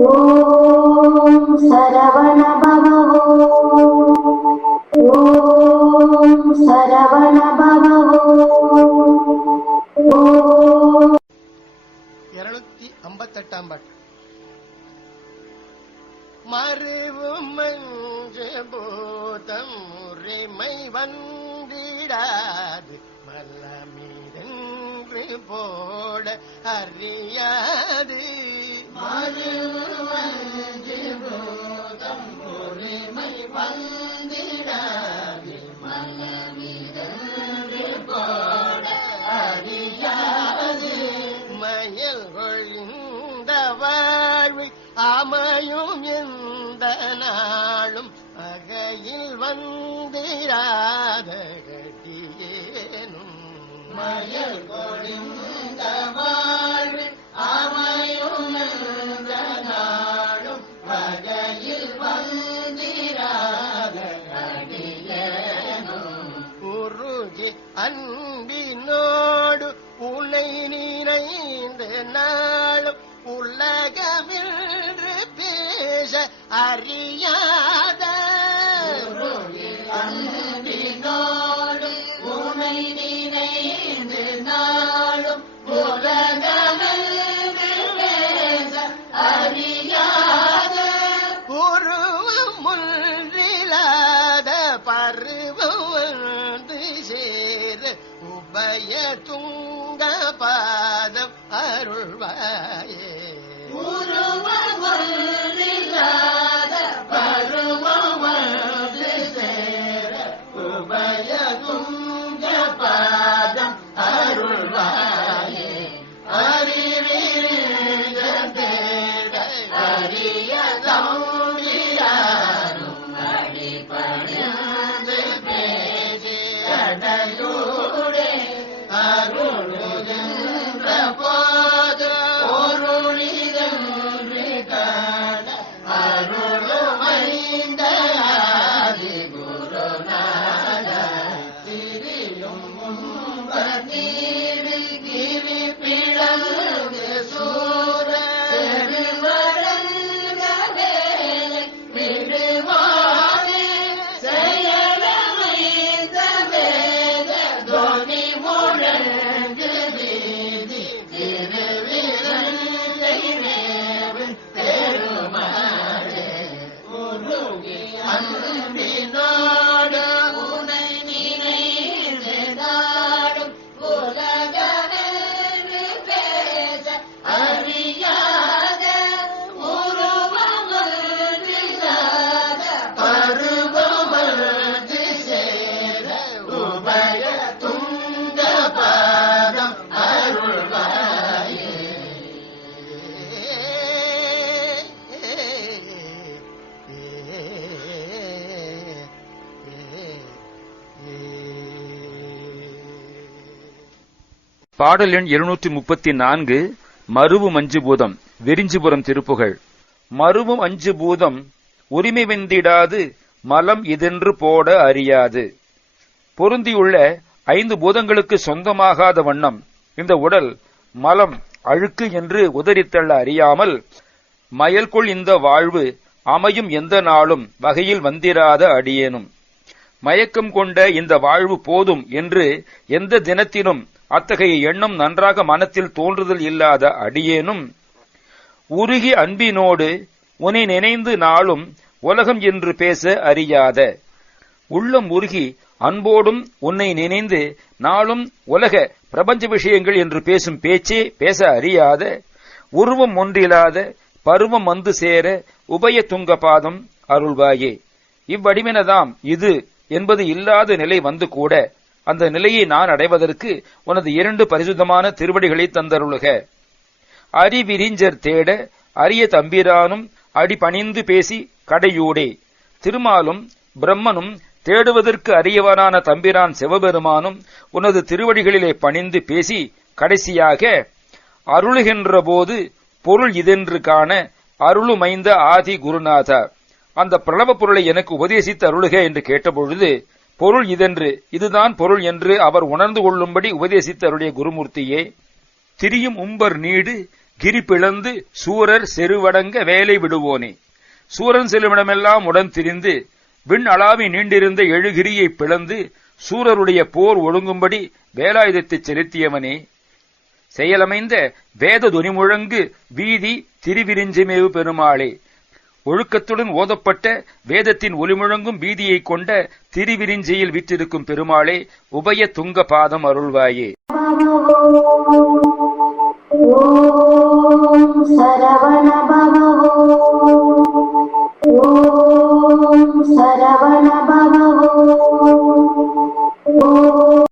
ஓம் சரவண பவ. ஓம் சரவண பவ. 258ஆம் பாட்டு. மறுவும் மஞ்சு பூதம் உரிமை வந்திடாது மல்லமீதென்று போட அறியாது. மறுவும் மஞ்சு பூதம் உரிமை வந்திடாது மல்லமீதென்று போட அறியாது. மயல் கொழிந்த வாழ்வு அமையும் எந்த நாளும் அகையில் வந்திராத கட்டியேனும். மயல் கொழிந்த வாழ்வு அமையும் எந்த நாளும் அகையில் வந்திராத கட்டியேனும். உருகி அன்பினோடு உன்னை நினைந்த நாளும் உலகமின்று பேச அறியாத. அன்பினோடு உன்னை நினைந்த நாளும் உலகமின்று பேச அறியாத. உருவம் ஒன்றில்லாத பருவம் வந்து சேர உபய துங்க பாதம் அருள்வாயே. உருவம் ஒன்றில்லாத பருவம் வந்து சேர உபய துங்க பாதம் அருள்வாயே. அறிவிருந்த தேட அறிய தம்பியாரும் அடிபணிந்து பேசி அடையூடே அருளுகின்ற போது பொருளிதன்று காண அருளுமைந்த ஆதி குருநாத. திரியும் முன்பீடு கிரி பிளந்து சூர செடுவழங்க வேலை விடுவானே. செயலமைந்த வேத தோனி முழங்கு வீதி திருவிரங்கை மேவு பெருமாளே. உருகி அன்பினோடு உனை நினைந்து நாடும் உலகமென்று பேச அறியாத. உருவமொன்றில்லாத பருவமொன்று சேர உபய துங்க பாதம் அருள்வாயே. பாடல் எண் 234. மருவும் அஞ்சு பூதம். விரிஞ்சிபுரம் திருப்புகழ். மருவும் அஞ்சு பூதம் உரிமை வெந்திடாது மலம் இதென்று போட அறியாது. பொருந்தியுள்ள 5 பூதங்களுக்கு சொந்தமாகாத வண்ணம் இந்த உடல் மலம் அழுக்கு என்று உதறித்தள்ள அறியாமல் மயல்கொள் இந்த வாழ்வு அமையும் எந்த நாளும் வகையில் வந்திராத அடியேனும். மயக்கம் கொண்ட இந்த வாழ்வு போதும் என்று எந்த தினத்திலும் அத்தகைய எண்ணம் நன்றாக மனத்தில் தோன்றுதல் இல்லாத அடியேனும் உருகி அன்பினோடு உன்னை நினைந்து நாளும் உலகம் என்று பேச அறியாத. உள்ளம் உருகி அன்போடும் உன்னை நினைந்து நாளும் உலக பிரபஞ்ச விஷயங்கள் என்று பேசும் பேச்சே பேச அறியாத. உருவம் ஒன்றில்லாத பருவம் வந்து சேர உபய துங்க பாதம் அருள்வாயே. இவ்வடிவினதாம் இது என்பது இல்லாத நிலை வந்து கூட அந்த நிலையை நான் அடைவதற்கு உனது 2 பரிசுத்தமான திருவடிகளை தந்தருளுக. அறிவிரிஞ்சர் தேட அரிய தம்பிரானும் அடிபணிந்து பேசி கடையூடே. திருமாலும் பிரம்மனும் தேடுவதற்கு அரியவனான தம்பிரான் சிவபெருமானும் உனது திருவடிகளிலே பணிந்து பேசி கடைசியாக அருளுகின்ற போது பொருள் இதென்று காண அருளுமைந்த ஆதி குருநாதா. அந்த பிரணவ பொருளை எனக்கு உபதேசித்து அருளுக என்று கேட்டபொழுது பொருள் இதென்று, இதுதான் பொருள் என்று அவர் உணர்ந்து கொள்ளும்படி உபதேசித்து அருளிய குருமூர்த்தியே, திரியும் உம்பர் நீடு கிரி பிளந்து சூரர் செருவடங்க வேலை விடுவோனே. சூரன் செல்லுமிடமெல்லாம் உடன் திரிந்து விண் அளாவி நீண்டிருந்த எழுகிரியை பிளந்து சூரருடைய போர் ஒழுங்கும்படி வேலாயுதத்தை செலுத்தியவனே. செயலமைந்த வேத துனிமுழங்கு வீதி திருவிரிஞ்சிமேவு பெருமாளே. ஒழுக்கத்துடன் ஓதப்பட்ட வேதத்தின் ஒலிமுழங்கும் வீதியைக் கொண்ட திருவிரிஞ்சியில் விற்றிருக்கும் பெருமாளே, உபய துங்க பாதம் அருள்வாயே. ஓம் சரவண பவ